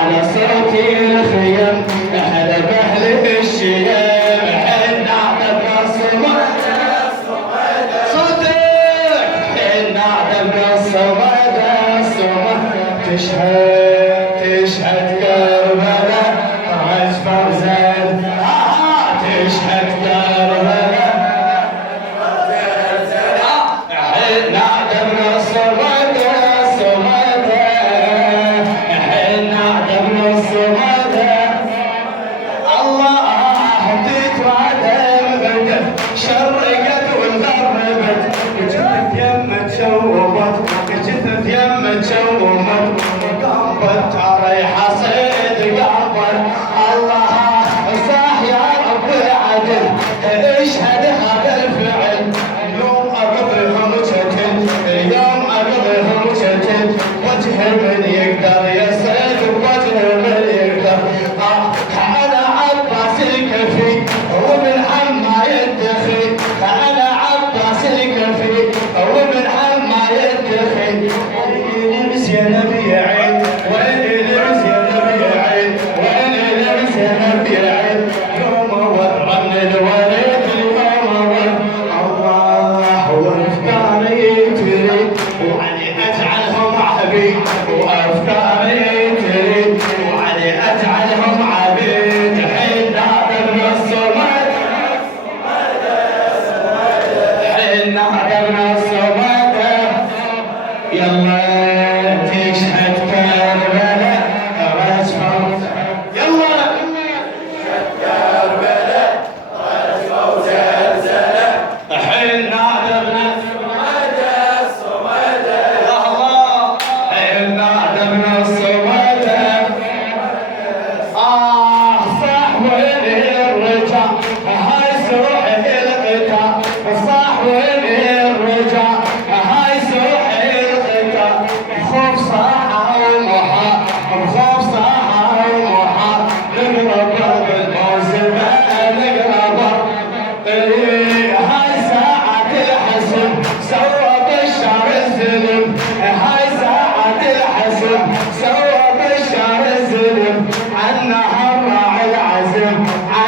على صوت الخيم احلى باهل الشيم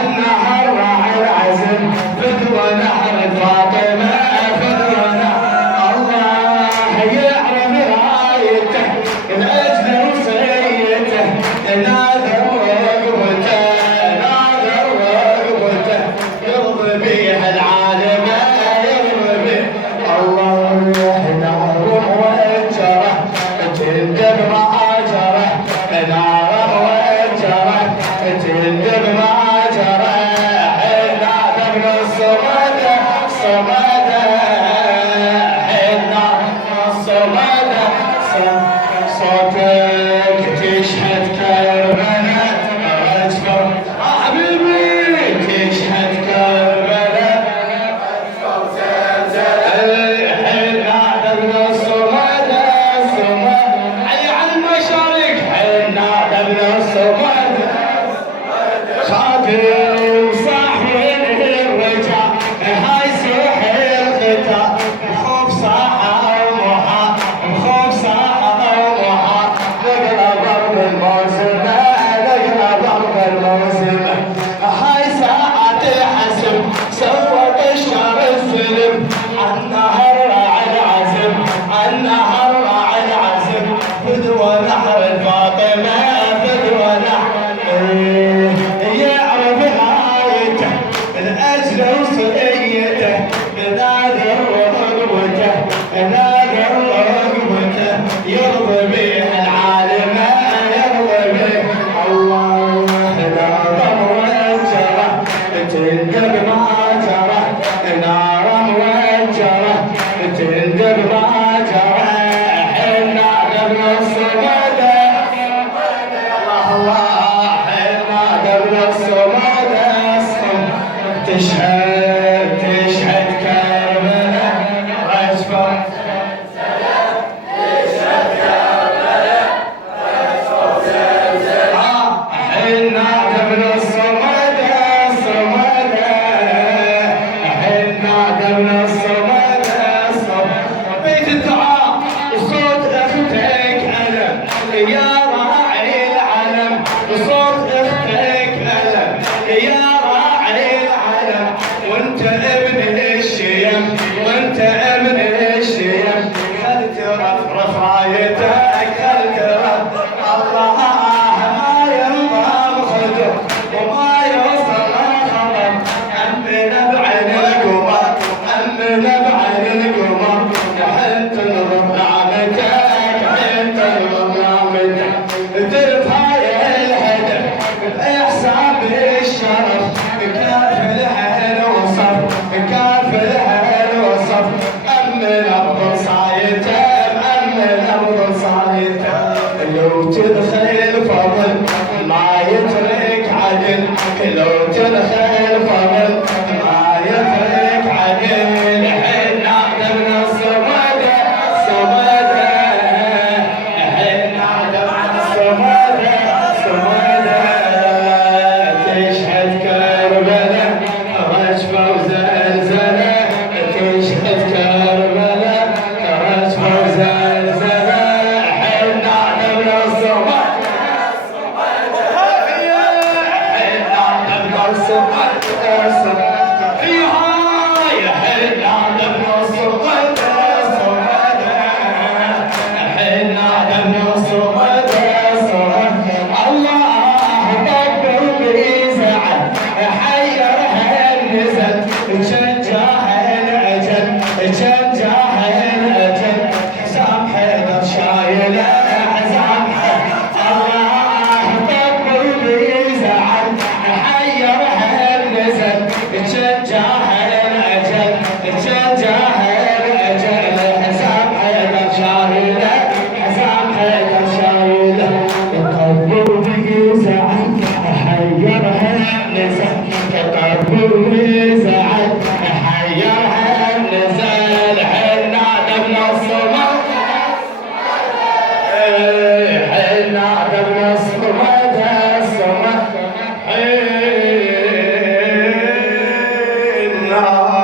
النهر راعي العزم فدوى نحر فاطمة فدوى نحر الله يعرف رايته الأجل وصيته ناذر رقبته ناذر رقبته يرضي بيها العالم يرضي بيه الله نار موجره تندب مآجره نار موجره تندب مآجره حنا ابن الصمد صمد حنا الصمد صوتك تشهد كربلاء أجفر حبيبي تشهد كربلاء حنا ابن الصمد الصمد حي على المشارق حنا ابن الصمد خادم صاحب الرجاء هاي سوح الختام خوف صاحة ومحا خوف صاحة ومحا نقرا ضرب الموسم نقرا ضرب الموسم هاي ساعة حسب سوت الشر السلم النهر راعي العزم النهر راعي العزم فدوى نحر الفاطمة فدوى نحر يعرف غايته الأجل وصيته ناذر رقبته ناذر رقبته يرضي بيها العالم يرضي بيه الله نار موجره تندب ماجره نار موجره تندب ماجره حنا ابن الصمد الله حنا ابن الصمد تشهد تشهد كربلاء أجفر حنا ابن الصمد الصمد حنا ابن الصمد الصمد بيت الدعاء صوت اختك ألم يا راعي العلم صوت اختك ألم يا راعي العلم وانت ابن الشيم وانت ابن الشيم خل ترفرف رايتك خل ترفرف الله ما ينضم خدر وما يوصل خبر أمنا بعين القمر أمنا بعين القمر حين تنظر نعمتك حين تنظر نعمتك ترفع الهدف بإحساب الشرف كافل هالوصف كافل هالوصف أمن أفضل صايته أمن أفضل صايته لو تدخل فضل ما يترك عدل لو تدخل فضل ما يترك عدل حنا ابن الصمد صمد حنا ابن الصمد صمد تشهد كربلاء رجفة وزلزلة تشهد كربلاء رجفة وزلزلة حنا ابن الصمد حنا ابن الصمد حنا ابن الصمد حنا ابن الصمد الله طبر بيزعل حيرها النزل شجاها الأجل شجاها الأجل حسام حيدر شايله حسام حيدر الله طبر بيزعل حيرها النزل شجاها الأجل شجاها الأجل حسام حيدر شايله حسام حيدر شايله طبر بيزعل حيرها النزل طبر بيزعل حيرها النزل حنا ابن الصمد حنا ابن الصمد الصمد حنا